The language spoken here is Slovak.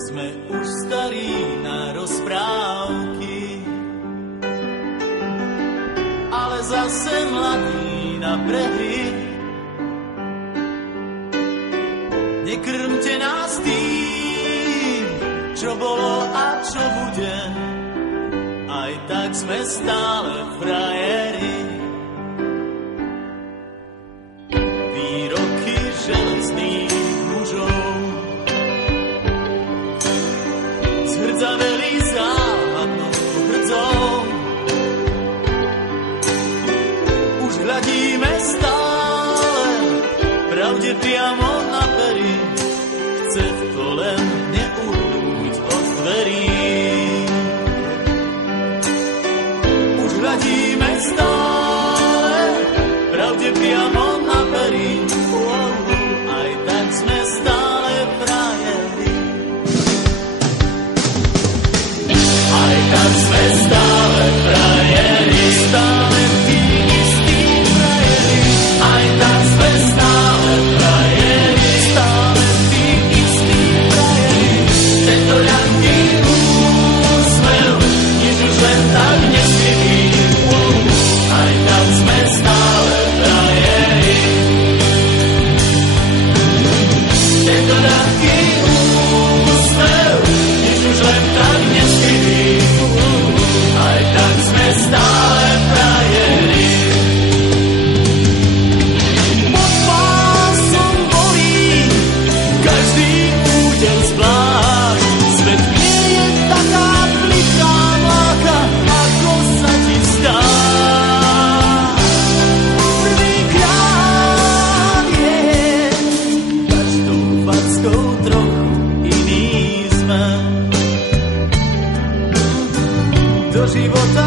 Sme už starí na rozprávky, ale zase mladí na brehy. Nekrmte nás tým, čo bolo a čo bude, aj tak sme stále frajeri. Výroky železných mužov zhrdzaveli záhadnou hrdzou. Už hľadíme stále pravde priamo na pery, chce to len neuhnúť od dverí. Už hľadíme stále pravde priamo na pery, aj tak sme stále frajeri. Aj tak sme stále frajeri, stále tí istí frajeri. Aj tak sme stále frajeri, stále tí istí frajeri. Tento ľahký úsmev, nič už len tak neskrytý. Aj tak sme stále frajeri. Tento ľahký úsmev, nič už len tak neskrytý. Aj tak sme stále frajeri. Pod pásom bolí každý údel zvlášť. Svet nie je taká plichá mláka, ako sa ti zdá. Prvýkrát je každou fackou trochu iný sme. Do života